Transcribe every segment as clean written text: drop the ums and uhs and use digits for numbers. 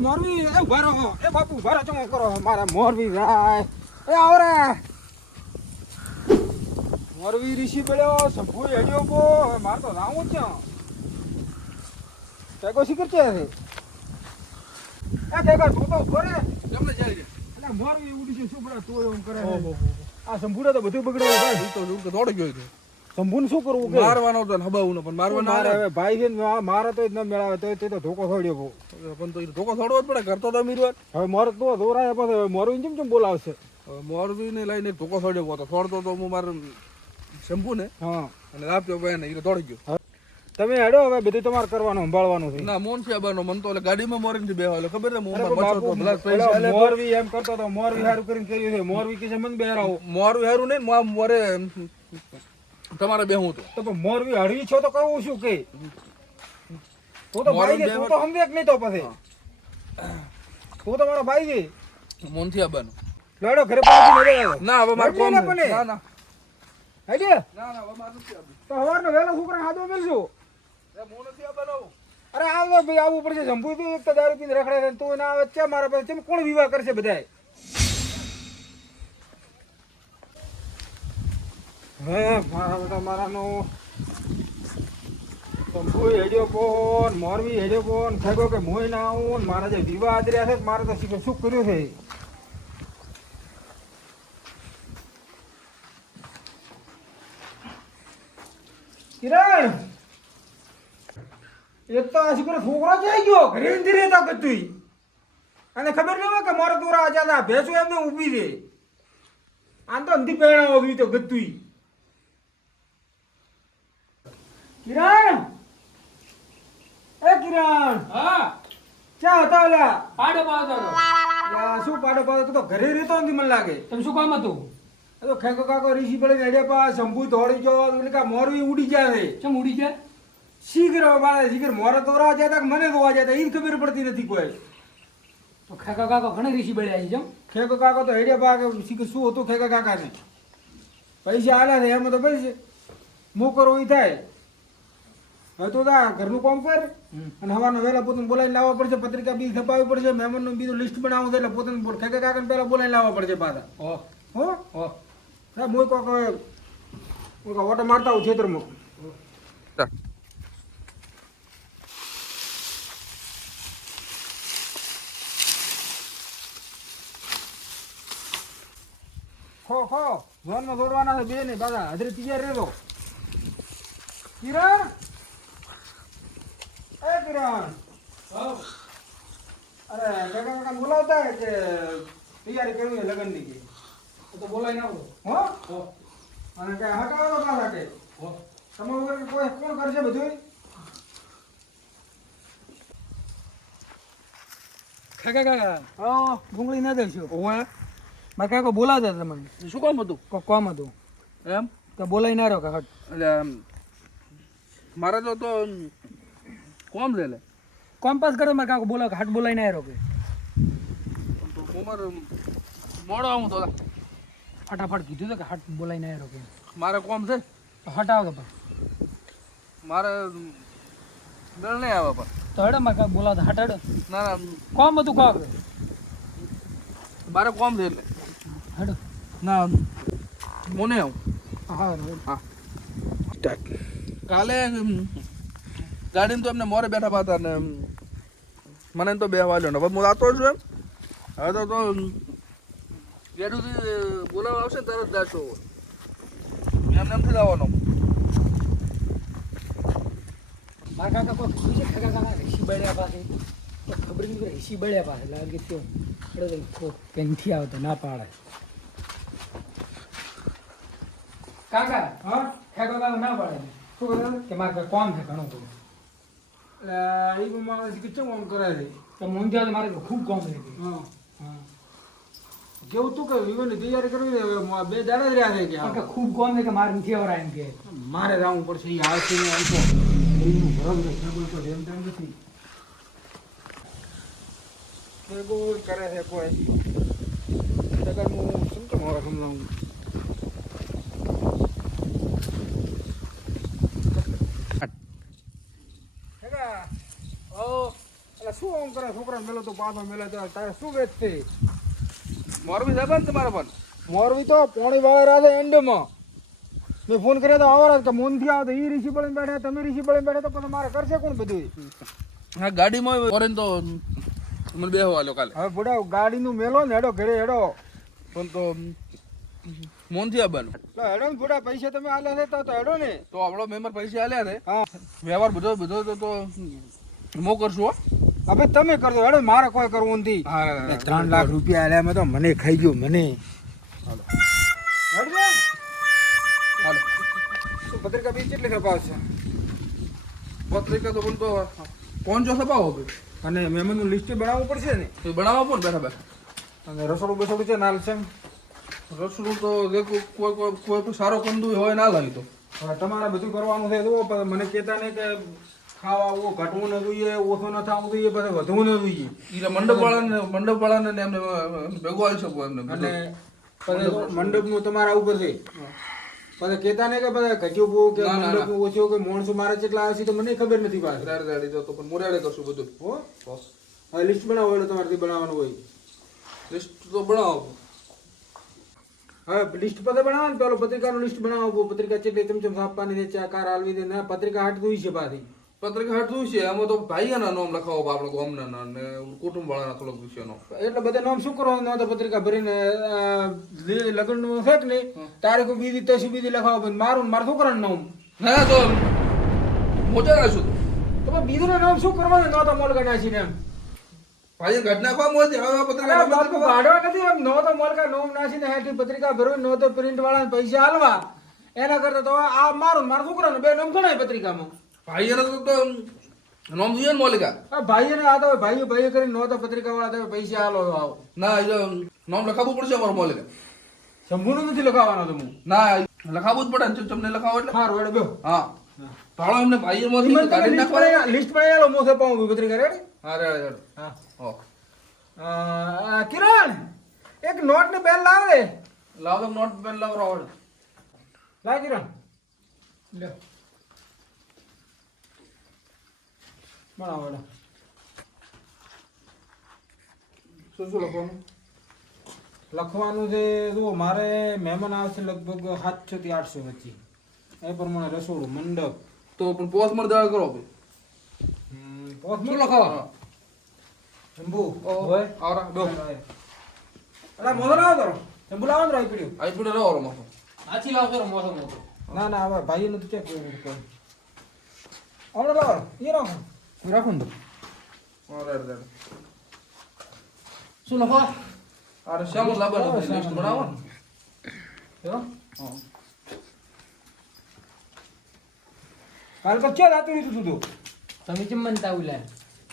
મોરવી એ ઉભા રહો એ બાપુ ઉભા રહો ચમો કરો મારા મોરવી જાય એ આવરે મોરવી ઋષિ પડ્યો સંભુ હેડ્યો બો માર તો રાવું છે તેકો શીખર છે એ તેકો તું તો ઉભો રે કેમને જાય રે એટલે મોરવી ઉડી છે શું પડે તું એમ કરે આ સંભુડે તો બધું બગડ્યું ભાઈ તો દોડી ગયો છે સંભુને શું કરવું કે મારવાનો તો હબાવનો પણ મારવાનો મારે હવે ભાઈ છે ને મારે તો જ ન મેળાવે તો તો ધોકો છોડ્યો બહુ પણ તો ધોકો છોડવો જ પડે કરતો તો મીરવા હવે મોર તો દોરાય પછી મોરવી જેમ બોલાવશે મોરબીને લઈને ધોકો છોડ્યો હતો છોડતો તો હું મારે શેમ્પુ ને હા અને આપ્યો ભાઈ ને એ દોડી ગયો તમે હેડો હવે બધું તમારે કરવાનું સંભાળવાનું છે ના મોન છે બાનો મન તો એટલે ગાડીમાં મોરીને બેહો એટલે ખબર છે અરે બાપુ, પેલો મોરવી એમ કરતો તો મોરવી હારું કરીને કર્યું છે મોરવી કે છે મને બેરાવો મોરું હેરું નહીં મોરે તમારે બેહું તો તો પણ મોરવી હળવી છો તો કહું શું કે તો ભાઈ છે તું તો સમજે કે નહીં તો પછી તું તો મારો ભાઈ છે મોન થી આબાનો લડો ઘરે પાછી લડો ના હવે મારે કોમ ના ના ના આઈડિયા ના હવે મારે નથી આબુ તો હવારનો વેલો છોકરા હાથો મેલશું એ મોન નથી આબાનો અરે આવો ભાઈ આવવું પડશે જંબુ તો એક તો દારૂ પીને રખડે છે તું ના આવે છે મારા પાસે કેમ કોણ વિવાહ કરશે બધાય હે મારા બધા મારાનો જંબુ હેડ્યો કોણ મોરવી હેડ્યો કોણ થયો કે મોય ના આવું મારા જે વિવાહ આદર્યા છે મારે તો શું કર્યું છે કિરણ એક તો આ છોકરો જઈ ગયો ઘરે ધીરે તો ગતું અને ખબર ન હોય કે મારો દોરા આજા ભેંસો એમને ઊભી છે આમ તો અંધી પહેણા હોવી તો ગતું કિરણ એ કિરણ હા ક્યાં હતા ઓલા પાડો પાડો શું પાડો પાડો તું તો ઘરે રહેતો નથી મને લાગે તમે શું કામ હતું એ તો ખેકો કાકો ઋષિ પડે હેડે પા શંભુ દોડી ગયો એટલે કે મોરવી ઉડી જાય છે ચમ ઉડી જાય શીઘ્ર મારે શીઘ્ર મોરે દોરા જતા મને દોવા જતા એ જ ખબર પડતી નથી કોઈ તો ખાકા કાકો ઘણા ઋષિ બળ્યા છે જમ ખેકો કાકો તો હેડે પા શીખર શું હતું ખેકા કાકાને પૈસા આલ્યા છે એમાં તો પૈસે હું કરું એ થાય હવે તો ઘરનું કામ કર અને હવાનો વહેલા પોતાને બોલાવીને લાવવા પડશે પત્રિકા બી છપાવવી પડશે મહેમાનનું બીજું લિસ્ટ બનાવવું છે એટલે પોતાને ખેકા કાકાને પહેલા બોલાવીને લાવવા પડશે પાછા હો સાહેબ હું કોઈક ઓટો મારતા હું ખેતરમાં ખો ઝોનમાં દોડવાના છે બે ને બાધા હજરી તૈયાર રહેતો કિરણ એ કિરણ અરે કાકા કાકા બોલાવતા હે કે તૈયારી કરવી છે લગ્નની કે તો બોલાય ના હો અને કે હટાવો પાછા કે તમારું વગર કોઈ કોણ કરશે બધું ખાકા કાકા હા ડુંગળી ના દઈશું ઓવે મારા કાકો બોલાવતા હતા તમને શું કામ હતું કોમ હતું એમ તો બોલાઈ ના રહ્યો કે હટ એટલે મારે તો કોમ છે લે કોમ પાસ કરો મારા કાકો બોલાવ કે હટ બોલાઈ ના રહ્યો કે ઉમર મોડો આવું તો ફટાફટ કીધું તો કે હટ બોલાઈ ના રહ્યો કે મારે કોમ છે તો હટાવો કે પણ મારે દળ નહીં આવે પણ તો હેડો મારા કાકો બોલાવતા હટ હેડો ના ના કોમ હતું કહો કે મારે કોમ છે એટલે હેડો ના મોને આવું હા હા કાલે ગાડીમાં તો એમને મોરે બેઠા પાતા ને મને તો બે વાગ્યો ને હવે હું રાતો છું એમ હવે તો ગેડુથી બોલાવવા આવશે ને તરત જાશો એમને એમથી જવાનો મારા કાકા કોઈ કીધું છે ખાકા કાકા ઋષિ બળ્યા પાસે તો ખબર નહીં કે ઋષિ બળ્યા પાસે લાગે તો પેનથી આવતો ના પાડે કાકા હા ખાકા કાકા ના પાડે શું કરે કે મારે કોમ છે ઘણું બધું એ માણસ કેમ કામ કરે છે તો મૂંઝા તો મારે ખૂબ કોમ છે હા હા કેવું તું કે વિવાહની તૈયારી કરવી છે હવે બે દાડા જ રહ્યા છે કે કારણ કે ખૂબ કોમ છે કે મારે નથી આવરા એમ કે મારે જવું પડશે એ આવશે ને આમ તો એનું ભરમ છે ખેગોળ તો જેમ તેમ નથી ખેગોળ કરે છે કોઈ ખેગોળનું શું તો મારે સમજાવું ખેગા ઓ એટલે શું આમ કરે છોકરા મેલો તો પાછો મેલે તો તારે શું વેચતે મોરબી સાહેબ ને તમારા પણ મોરબી તો પોણી વાળા રાધે એન્ડમાં મેં ફોન કર્યો તો આવા કે મોનથી આવો તો ઈ ઋષિ પડીને બેઠા તમે ઋષિ પડીને બેઠા તો પછી મારે કરશે કોણ બધું હા ગાડીમાં ઓરેન તો મને બેહવા લો કાલે હવે બુડા ગાડીનું મેલો ને હેડો ઘરે હેડો પણ તો મોનથી આવવાનું તો હેડો ને બુડા પૈસા તમે આલ્યા છે તો હેડો ને તો આપણો મેમ્બર પૈસા આલ્યા ને હા વ્યવહાર બધો બધો તો મો કરશું હો હવે તમે કરજો હેડો મારે કોઈ કરવું નથી હા 3 લાખ રૂપિયા આલ્યા મેં તો મને ખાઈ ગયો મને હાલો હેડજો હાલો તો પત્રિકા બી કેટલી ખપાવશે પત્રિકા તો પણ તો પહોંચો સપાવો ભાઈ અને મહેમાનનું લિસ્ટ બનાવવું પડશે ને તો બનાવવા પણ બેઠા બેઠા અને રસોડું બસોડું છે નાલ છે રસોડું તો દેખો કોઈ સારો કંદુ હોય ના લાવી તો હવે તમારે બધું કરવાનું છે તો પણ મને કહેતા નહીં કે ખાવા આવું ઘટવું ન જોઈએ ઓછું ન થવું જોઈએ પછી વધવું ન જોઈએ ઈ મંડપવાળાને ને એમને ભેગો આવી શકો એમને અને પછી મંડપનું તમારા ઉપર છે પછી કહેતા નહીં કે બધા ઘટ્યું બહુ કે ના, ના, ના. મંડપનું ઓછું કે માણસો મારે કેટલા આવશે તો મને ખબર નથી પાછી રાડી તો પણ મોરાડે કરશું બધું હો હવે લિસ્ટ બનાવો એટલે તમારાથી બનાવવાનું હોય લિસ્ટ તો બનાવો હવે લિસ્ટ પછી બનાવવાનું પેલો પત્રિકાનું લિસ્ટ બનાવો પત્રિકા કેટલી ચમચમ આપવાની છે ચા કાર હાલવી દે ના પત્રિકા હાટ દુઈ છે પાછી પત્રિકા હાટું છે એમાં તો ભાઈઓના નામ લખાવો આપણે ગામના ને કુટુંબ વાળાના થોડોક વિષયનો એટલે બધા નામ શું કરવાનું નહોતા પત્રિકા ભરીને લગ્નનું છે કે નહીં તારીખ બીજી તસી બીજી લખાવો પણ મારું ને મારા છોકરાનું નામ ના તો મોટા રાશું તો બીજું નામ શું કરવાનું નહોતા મોલકા નાસીને એમ ભાઈ ઘટના કોમ હોય હવે અરે પત્રિકા બાપુ કાઢવા નથી એમ નહોતો મોલકા નામ નાસીને હેઠી પત્રિકા ભરવી નહોતો પ્રિન્ટ વાળાને પૈસા હાલવા એના કરતા તો આ મારું ને મારા છોકરાનું બે નામ ગણાય પત્રિકામાં ભાઈઓને તો નામ જોઈએ ને મોલિકા આ ભાઈઓને આ તો ભાઈઓ કરીને નહોતો પત્રિકા વાળા તમે પૈસા હાલો આવો ના એ નામ લખાવવું પડશે અમારું મોલિકા શંભુનું નથી લખાવવાનો તો હું ના લખાવવું જ પડે ને તમને લખાવો એટલે સારું હેડો બેહો હા ભાડો એમને ભાઈઓમાંથી કાઢી નાખવા લિસ્ટ બનાવી આલો મોસે પાઉં પત્રિકા રેડી હા રેડ હા હો કિરણ એક નોટ ને પેન લાવ રે લાવ તો નોટ પેન લાવ રાવડ લાવ કિરણ લે બનાવો હેડો શું શું લખવાનું લખવાનું છે જુઓ મારે મહેમાન આવશે લગભગ 700 થી 800 વચ્ચે એ પ્રમાણે રસોડું મંડપ તો પણ પોસ્ટ માં દવા કરો ભાઈ શું લખાવો શંભુ ઓય આવરા દો અલા મોઢો લાવો કરો શંભુ લાવો ને રાઈ પડ્યું આઈ પડે રહો માથો આછી લાવ કરો મોસો મોસો ના ના હવે ભાઈ નું તો ચેક કર્યું હમણાં લાવો એ રાખો રાખો ને હા રેડ રેડ શું લખો અરે શ્યામ લાવવાનું લિસ્ટ બનાવો ને જો હા કાલ પર ક્યાં રાતું લીધું તું તમે કેમ બનતા ઉલા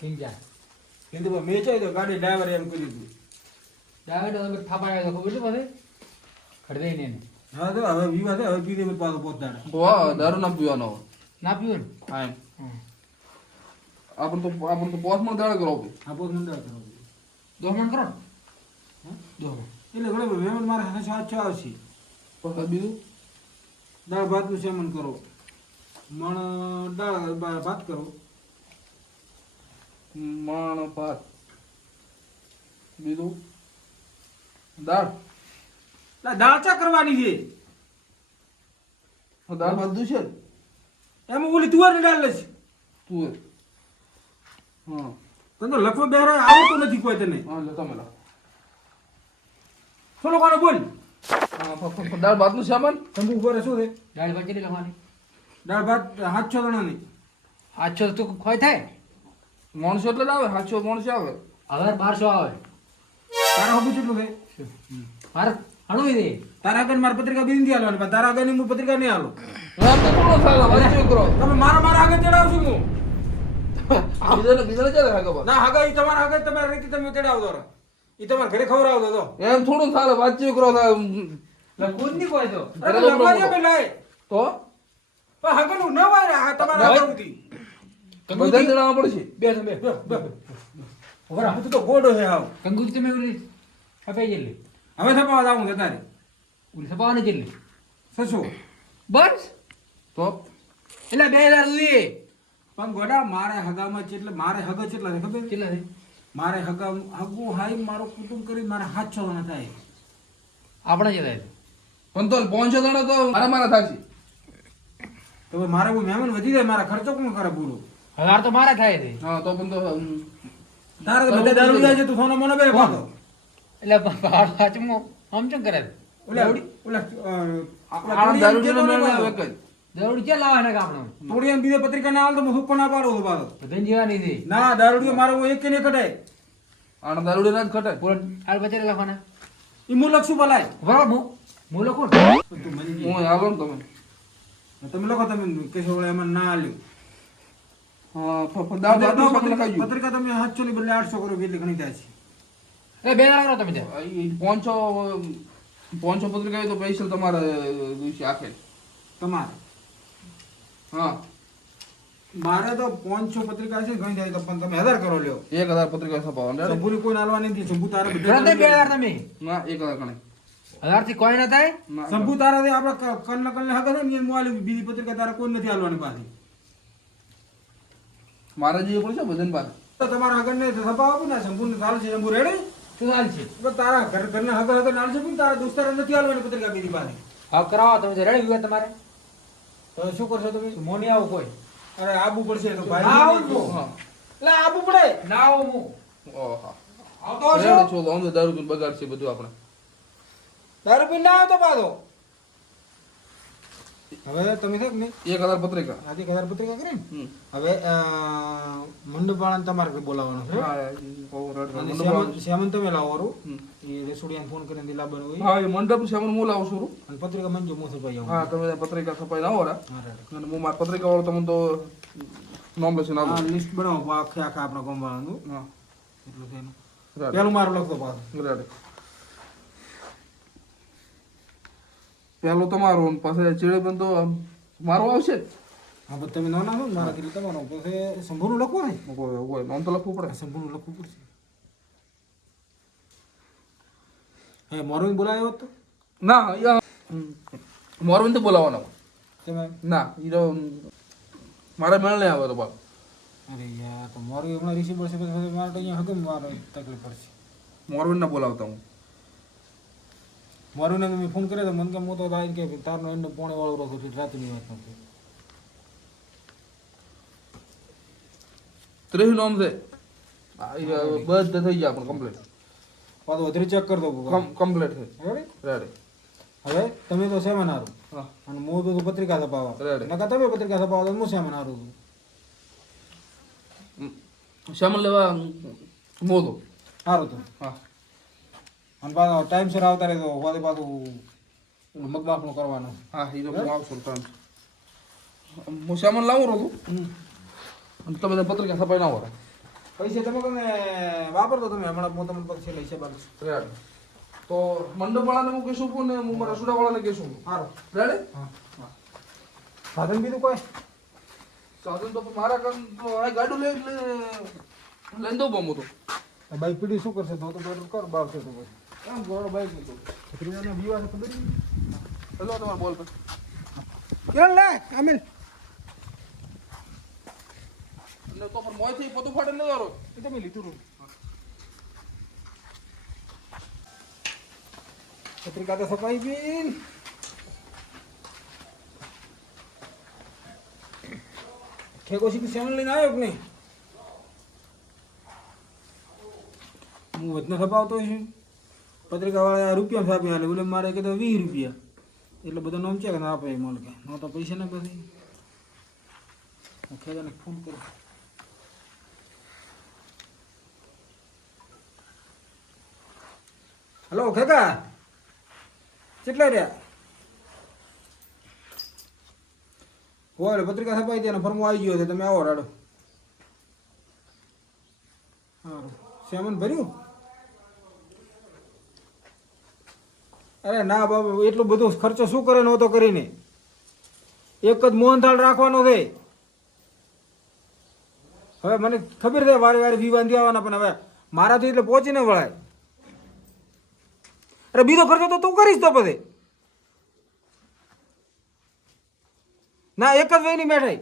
હિંજા কিন্তু મેં ચાઈ તો ગાડી ડ્રાઈવર એમ કરી દીધું ડાવે તો થાપા આવ્યો ખબર છે પછી ખડદે ને હા તો હવે વિવાદ હવે પીધે પાછો પોતાડે વાહ દારૂ ના પીવાનો ના પીવો ને હા આપણ તો પોસ્ટ માં દવા કરો ભાઈ આ પોત મંડળ કરો 2 મિનિટ કરો દો એટલે ઘણા મહેમાન મારા હાથે સાથ આવશે પછી બીજું દાળ ભાતનું સેવન કરો મણ દાળ ભાત કરો માણ ભાત બીજું દાળ દાળ ચા કરવાની છે દાળ બધું છે ને? એમાં ઓલી તુવેરની દાળ લેશે તું હા તને તો લખવા બેરા આવડતું નથી કોઈ તને હા લે તમે લાવ શું લોકોને બોલ દાળ ભાતનું સામાન તંબુ ઉપર શું છે દાળ ભાત કેટલી લખવાની દાળ ભાત 700 જણાની 800 તો ખોય થાય માણસો એટલે જ આવે 700 માણસો આવે 1200 આવે તારા હબુ કેટલું છે મારે હણું દે તારા આગળ મારી પત્રિકા બીજી નથી હાલવાની પણ તારા આગળની હું પત્રિકા નહીં હાલો આમ તો થોડો સાલો વાંચ્યો કરો તમે મારા આગળ ચડાવશું હું બીજાને ચાલે ખબર ના આગળ ઈ તમારા આગળ તમારી રીતે તમે ચડાવજો ઈ તમારા ઘરે ખવડાવજો તો એમ થોડું સાલે વાંચ્યો કરો લખવું જ નહીં કોઈ તો અરે લખવા દે પેલા તો પણ આગળનું ન વાય આ તમારા આગળ ઉધી બધા જણાવવા પડશે બે તમે ઓરા તું તો ગોડો છે હાવ કંગુજી તમે ઉલી અપાઈ જેલી હવે થપાવા જાવું છે તારે ઉલી સપાવાની જેલી સસો બસ તો એટલે 2000 ઉલી પણ ગોડા મારે હગામાં એટલે મારે હગ કેટલા છે ખબર કેટલા છે મારે હગું હાઈ મારું કુટુંબ કરી મારે 7 ના થાય આપણે કેટલા છે પણ તો 500 જણા તો મારા થાશે. તો હવે મારે કોઈ મહેમાન વધી જાય મારા ખર્ચો કોણ કરે પૂરો હજાર તો મારા થાય છે હા તો પણ તો તારે તો બધા દારૂ જાય છે તું સોનો મને બે પાતો એટલે ભાડું સાચું આમ ચમ કરે છે? ઓલા ઓલા આ દારૂડીનો મેળ ના આવે કઈ. દરોડી ક્યાં લાવવા ને આપણે થોડી બીજે પત્રિકા ના આલ તો હું હુક્કો ના પાડો તો પાછો બધાને જીવાની છે ના દારૂડિયો મારો એક કે ને કટાય આના દારૂડી ના જ ખટે. પૂરો હાલ બચારે લખવાના ઈ હું લખશું ભલાય બરાબર હું લખું તું મની હું આવો ને તમે. તમે લખો તમે કેશો ઓલા એમાં ના આલ્યું હા દારૂ લખાઈ ગયું. પત્રિકા તમે 700 ની બદલે 800 કરો એટલે ઘણી થાય છે એટલે બે જણા કરો તમે ત્યાં ઈ 500 પત્રિકા હોય તો પૈસા તમારે દિવસે આખે. તમારે હા મારે તો 500 પત્રિકા છે ઘણી થાય તો પણ તમે 1000 કરો લ્યો 1000 પત્રિકા છપાવવા. સંપૂરી કોઈ નાલવા નથી સંપુ તારે ઘણા બે હજાર તમે ના 1000 ગણે. 1000 થી કોઈ ના થાય ના સંપુ તારે આપણે કન્ન હક છે ને મોવાલી બીજી પત્રિકા તારે કોઈ નથી આલવાની પાછી મારે જે પડશે બધાને પાસે. તો તમારા હગન ને સભા આપી ને સંપૂર્ણ ચાલ છે સંપુ રેડી શું હાલ છે તો તારા ઘરના હગ નાલ છે પણ તારા દોસ્તાર નથી આલવાની પત્રિકા બીજી પાસે હા કરાવો તમે રેડી વિવાદ તમારે તો શું કરશો તમે મોની આવું કોઈ અરે આબુ પડશે તો ના આવું ભાઈ છું. હા એટલે આબુ પડે ના આવું હું ઓહા આવતો રેડે હશો છો આમ તો દારૂ પીને બગાડશે બધું આપણે. દારૂ પીને ના આવતો પાછો હવે તમે છે કે નહીં 1000 પત્રિકા. આજે 1000 પત્રિકા કરી ને હમ. હવે મંડપ વાળાને તમારે બોલાવવાનો છે હા બહુ રડ અને મંડપ. શ્યામન તમે લાવો હારું. હમ. એ રેસોડિયાને ફોન કરીને લાવવાનું હોય હા એ મંડપ સામે હું લાવું છું. અને પત્રિકા મંજો મોસભાઈ આવું હા તમે પત્રિકા છપાઈ ના હોરા હા રાઈટ. અને હું મારા પત્રિકા વાળો તમને તો નામ લખીને હા આપું. લિસ્ટ બનાવો આખે આખા આપણા ગામ વાળાનું હા એટલું છે એનું. રેડી. પેલું મારું લખતો પાછું રેડી. પેલું તમારું અને પછી ચીડે પણ તો મારું આવશે જ. હા પણ તમે નાના છો ને મારા કેટલી તમારો પછી સંપૂર્ણ લખવું ને હોય નામ તો લખવું પડે. સંપૂર્ણ લખવું પડશે હે મોરવી બોલાયો હતો ના મોરબી તો બોલાવવાનો તમે ના ઈ તો મારે મેળ નહીં આવે તો બાપ. અરે યાર તો મોરવી હમણાં રિસીવ પડશે પછી મારે તો અહીંયા હગમ મારે તકલીફ પડશે મોરબી ના બોલાવતા હું. મોરવીને મેં ફોન કર્યો તો મને કેમ હું તો થાય કે તારનો એનો પોણે વાળો રહો રાતની વાત નથી 30 નામ છે. બધા થઈ ગયા પણ કમ્પ્લીટ. પાછો વધારે ચેક કરી દો કમ્પ્લીટ છે. Ready ready. હવે તમે તો સેવન હારું હા અને હું તો પત્રિકા છપાવવા રેડી. નકા તમે પત્રિકા છપાવો તો હું સેવન હારું શ્યામલ લેવા મોદો. સારું તો હા અને પાછો ટાઈમસર આવતા રહેતો પાછું પાછું મગબાફનું કરવાનું હા એ તો હું આવશું ત્રણ. હું શ્યામલ લાવું રહું અને તમે પત્રિકા છપાઈ ના હોરા. પૈસા તમે તમે વાપરતો તમે હમણાં હું તમને પછી લઈ છે બાજુ રેડી. તો મંડપ વાળાને હું કહેશું ને હું મારા રસોડા વાળાને કહેશું. સારું રેડી. હા સાધન બીજું કોઈ સાધન તો મારા કામ તો આ ગાડું લઈને દઉં બમો તો. બાઈક પીડી શું કરશે તો પેટ્રોલ કર બાવશે તો પછી કેમ ઘોડો બાઈક નહીં તો. છત્રીના બીવા છે ખબર નહીં હેલો તમારે બોલ પર. કેમ લે અમિલ અને તો પણ મોયથી પોતું ફાટે ન કરો. એ તમે લીધું રૂમ પત્રિકા તો છપાઈ ગઈ ઠેકો શીખી સેવન લઈને આવ્યો કે નહીં હું વધને છપાવતો છું પત્રિકા વાળા રૂપિયા છાપી હાલે બોલે મારે કે તો 20 રૂપિયા એટલે બધો નામ છે કે ના આપે મોલ કે ન તો પૈસા ના પછી ખેજાને ફોન કરો હેલો ખેકા કેટલા રહ્યા હોય પત્રિકા છપાઈ દે ને ફરમો આવી ગયો છે તમે આવો રાડો સારું સેમન ભર્યું અરે ના બાબા એટલો બધો ખર્ચો શું કરે નહોતો કરીને એક જ મોહનથાળ રાખવાનો છે હવે મને ખબર છે વારે વારે વિવાન દેવાના પણ હવે મારાથી એટલે પહોંચી ન વળાય અરે બીજો ખર્ચો તો તું કરીશ તો પછી ના એક જ વેની મેઠાઈ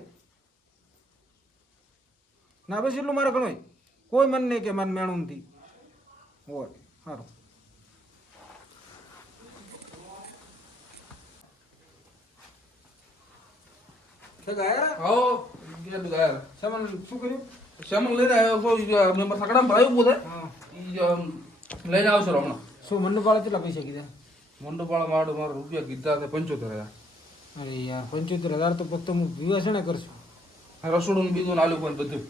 ના બસ એટલું મારે ઘણું કોઈ મન નહીં કે મન મેણું નથી હોય સારું આવો ગયા બધા યાર સામાન શું કર્યું સામાન લઈને આવ્યો કોઈ મેં સકડામાં ભરાયું પોતે હા ઈ લઈને આવશો હમણાં શું મંડપ વાળા કેટલા પૈસા કીધા મંડપાળા મારા રૂપિયા કીધા છે 75,000 અરે યાર 75,000 તો ફક્ત હું વિવાસણે કરશું રસોડું બીજું આલ્યું પણ બધું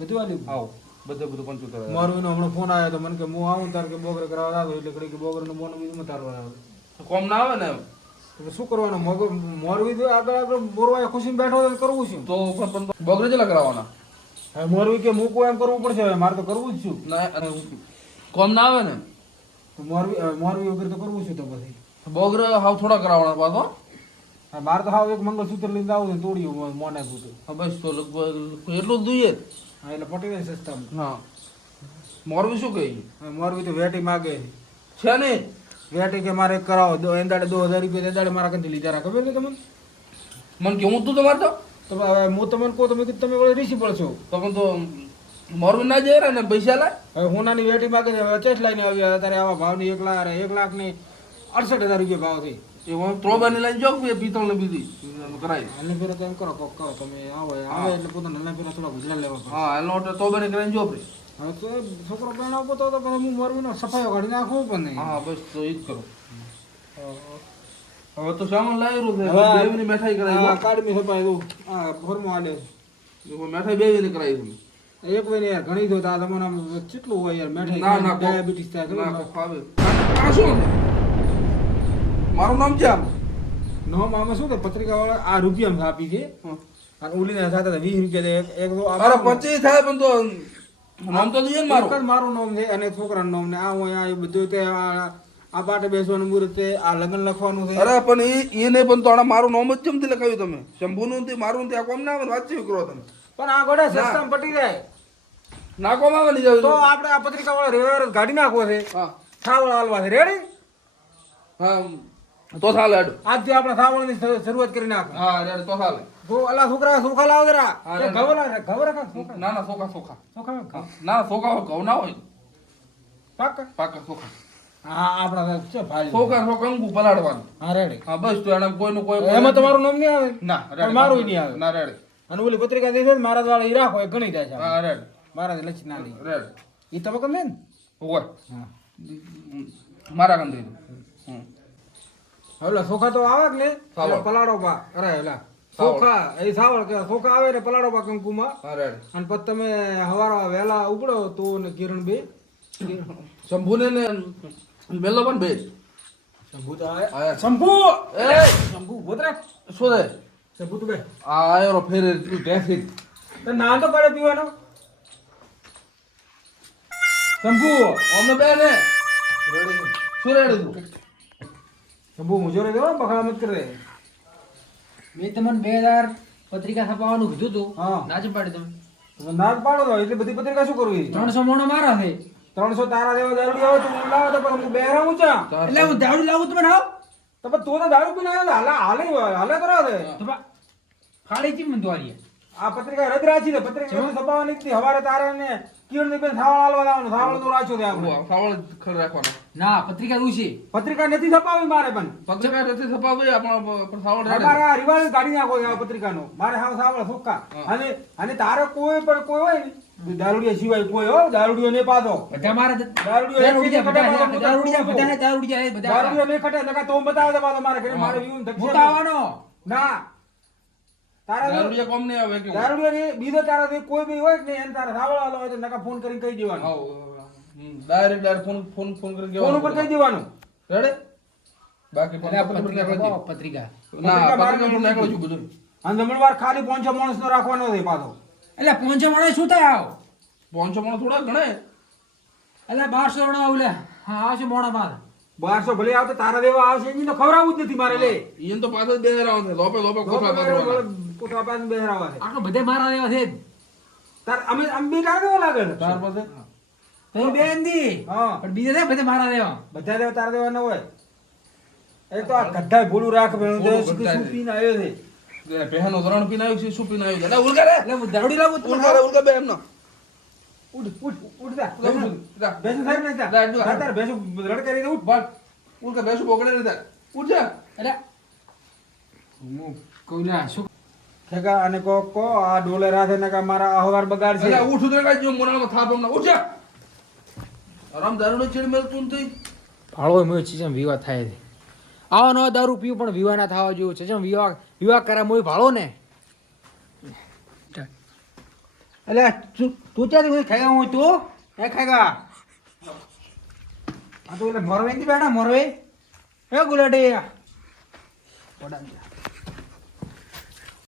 બધું આલ્યું આવો બધું 75,000 મારું એનો હમણાં ફોન આવ્યો તો મને કે હું આવું તાર કે બોગરે કરાવવા આવ્યો એટલે ઘડી કે બોગરનું બોનું બીજું મત તારવા આવ્યો કોમ ના આવે ને એમ. તો શું કરવાનું મોરવી તો આગળ બોરવા ખુશીને બેઠો હોય તો કરવું શું તો બોગરે ચેલા કરાવવાના હવે મોરવી કે મૂકવું એમ કરવું પડશે હવે મારે તો કરવું જ છું ના અને કોમ ના આવે ને તો મોરવી વગર તો કરવું છું તો પછી બોગરે હાવ થોડા કરાવવાના પાછો હા, મારે તો હાવ એક મંગળસૂત્ર લઈને આવું ને તોડ્યું મોને પૂતું હા બસ તો લગભગ એટલું જ જોઈએ હા એટલે પટી જાય સસ્તામાં હા મોરબી શું કહી હવે મોરવી તો વેટી માગે છે ને વેટી કે મારે કરાવો એંદાડે 2000 રૂપિયા એંદાડે મારા કંઈ લીધા રાખો ખબર છે તમને મને કેવું તું તમારે તો હવે હું તમને કહું તમે કીધું તમે વળી રીસી પડશો તો પણ તો મોરબી ના જાય ને પૈસા લાય હવે હોનાની વેટી માગે છે હવે ચેસ લાઈને આવ્યા અત્યારે આવા ભાવની 1 લાખ ની 68,000 રૂપિયા ભાવ થઈ એ હું ત્રોબાની લઈને જાઉં કે પિત્તળ ને બીજી કરાય હાલને ફેરા તો એમ કરો કોક કરો તમે આવે એટલે પોતાના હાલને ફેરા થોડા ગુજરાત લેવા પડે હા એનો ત્રોબાની કરીને જો આપણે હવે તો છોકરો પહેણ આપો તો પછી હું મોરવીનો સફાઈઓ કાઢી નાખું પણ નહીં હા બસ તો એ જ કરો હવે તો સામાન લાવેલું છે હવે બેવીની મીઠાઈ કરાવી હા કાઢમી સફાઈ દઉં હા ફોર્મો હાલે મીઠાઈ બેવીની કરાવી એક વઈને યાર ઘણી દો તો આ તમારા કેટલું હોય યાર ના, મેઠાઈ ના, ડાયાબિટીસ થાય ખબર ના ને? ફાવે આ શું મારું નામ છે આમ નોમ આમાં શું કે પત્રિકા વાળા આ રૂપિયામાં આપી છે અને ઓલીને સાથે 20 રૂપિયા દે એક દો આ અરે 25 થાય પણ તો નામ તો જોઈએ ને એક જ મારું મારું નામ છે અને છોકરાનું નામ ને આ હોય આ બધું તે આ પાટે બેસવાનું મુહૂર્ત છે આ લગ્ન લખવાનું છે અરે પણ એ નહીં પણ તો આના મારું નામ જ કેમથી લખાવ્યું તમે શંભુનું તે મારું તે આ કોમ ના આવે ને વાતચીત કરો તમે પણ આ ગોડા સસ્તામાં પટી જાય ના કોમ આવે નહીં જાવ તો આપણે આ પત્રિકા વાળા રેવર ગાડી નાખવો છે હા થાવળ હાલવા છે રેડી હા તો ચાલે હેડો આજથી આપણે થાવળની શરૂઆત કરી નાખ હા રેડ તો ચાલે તો અલા છોકરા સોખા લાવ જરા હા, એ ઘવરા કા સોખા ના ના સોખા સોખા સોખા ના સોખા ઘઉં ના હોય પાકા પાકા સોખા હા આપણા છે ભાઈ સોખા સોખા અંગુ પલાડવાનું હા રેડી હા બસ તો એને કોઈનું કોઈ એમાં તમારું નામ નહીં આવે ના પણ મારું નહીં આવે ના રેડ અને ઓલી પત્રિકા દે છે ને મહારાજ વાળા ઈ રાખો એ ઘણી જાય છે હા રેડ મહારાજ લક્ષ ના લઈ રેડ ઈ તમે કમ ને હોય હા મારા કામ દઈ દો હવે સોખા તો આવે કે ને સાવળ. એટલે પલાડો પા અરે એલા સોખા એ સાવળ કે સોખા આવે એટલે પલાડો પા કંકુમાં હા રેડ અને પછી તમે હવારા વહેલા ઉપડો તો ને કિરણ બે શંભુને ને મેલો પણ બે શંભુ તો આવે આયા. શંભુ એ શંભુ બોતરા શું છે શંભુ તો બે આ આયો ફેર ટેક્સી તો ના તો પડે પીવાનો શંભુ અમને બે ને શું રેડ તું શંભુ મુજો રે દો બખડા મત કરે મેં તમને 2000 પત્રિકા છપાવવાનું કીધું હતું હા. ના જ પાડી તમે તમે ના જ પાડો તો એટલી બધી પત્રિકા શું કરવી 300 મોણો મારા છે 300 તારા દેવા દારૂડી આવે તો હું લાવે તો પણ હું બેરા ઊંચા એટલે હું દારૂ લાવું તમે આવ તો પણ તું તો દારૂ પીને આવ્યો હાલે હાલે કરો દે તો ફાડી ચી મને દ્વારી આ પત્રિકા રદ રાખી દે પત્રિકા છપાવવાની હતી હવારે તારે ને કિરણ ની બેન થાવળ હાલવા લાવવાનું થાવળ તો રાખ્યો છે આપણે સાવળ ખર રાખવાનો ના પત્રિકા દઉં પત્રિકા નથી છપાવી મારે પણ પત્રિકા નથી છપાવી પણ સાવળ રેડ અમારે આ રિવાજ કાઢી નાખો છે આ પત્રિકાનો મારે હાવ સાવળ સુક્કા અને અને તારે કોઈ પણ કોઈ હોય ને દારૂડિયા સિવાય કોઈ હો દારૂડિયો ને પાછો બધા મારા દારૂડિયો દારૂડિયા બધા દારૂડિયો ને ખટે નકા તો બતાવે દે પાછો મારે ઘરે મારે વ્યૂ મોટા આવવાનો ના તારા દારૂડિયા કોમ નહીં આવે કે દારૂડિયો ને બીજો તારા જે કોઈ બી હોય ને એને તારે સાવળ હાલો હોય તો નકા ફોન કરીને કહી દેવાનું ડાયરેક્ટ ફોન કરી ફોન ઉપર કહી દેવાનું રેડે બાકી પત્રિકા ના પત્રિકા હું નાખું છું બધું અને જમણવાર ખાલી 500 માણસનો રાખવાનો છે પાછો એટલે 500 માણસ શું થાય આવ 500 માણસ થોડા ગણે એટલે 1200 માણસ આવલે હા આવશે મોડા બાર 1200 ભલે આવતો તારા દેવા આવશે એની તો ખવડાવવું જ નથી મારે લે ઈન તો પાછળ બે રાવ છે લોપે લોપે કોઠા પાડવાના કોઠા પાસે બેહરાવા છે આટલો બધે મારા દેવા છે તાર અમે બે તારા દેવા લાગે છે ત્યાર પછી તો બેન દી હા પણ બીજે છે બધે મારા દેવા બધા દેવા તારા દેવા ન હોય એ તો આ ગઢાય ભૂલું રાખ બેનું ભૂલું શું ગઢાય પીને આવ્યો છે પહેનો ધોરણ પીને આવ્યું છે શું પીને આવ્યું છે ઉલકા રે એટલે હું દારૂડી લાવું ઉલકા રે ઉલકા બે એમનો ઉઠ ઉઠ ઉઠ જા જા, ઉઠ, જા. બેસું થાય ને જા, જા જો. જા, તાર બેસું રડકારી દે ઉઠ બસ ઉઠ કે બેસું પકડે નહીં થાય ઉઠ જા અરે હું કહું ના શું ખેગા અને કો આ ડોલે રાધે ને કા મારા અહવાર બગાડ છે અલ્યા ઉઠ ઉતરે કાંઈ જો મોનામાં થાપ હમણાં ઉઠ જા આરામ દારૂનો ચીડ મેલ તું થઈ ભાળો મેં ચીજમ વિવાહ થાય છે આવો નવો દારૂ પીવું પણ વિવાહ ના થવા જેવું છે જેમ વિવાહ કરા મોય ભાળો ને અલ્યા તું ક્યાંથી કોઈ ખેગા હું તું એ ખેગા આ તો એટલે મોરવે નથી બેઠા મોરવે એ ગુલાટી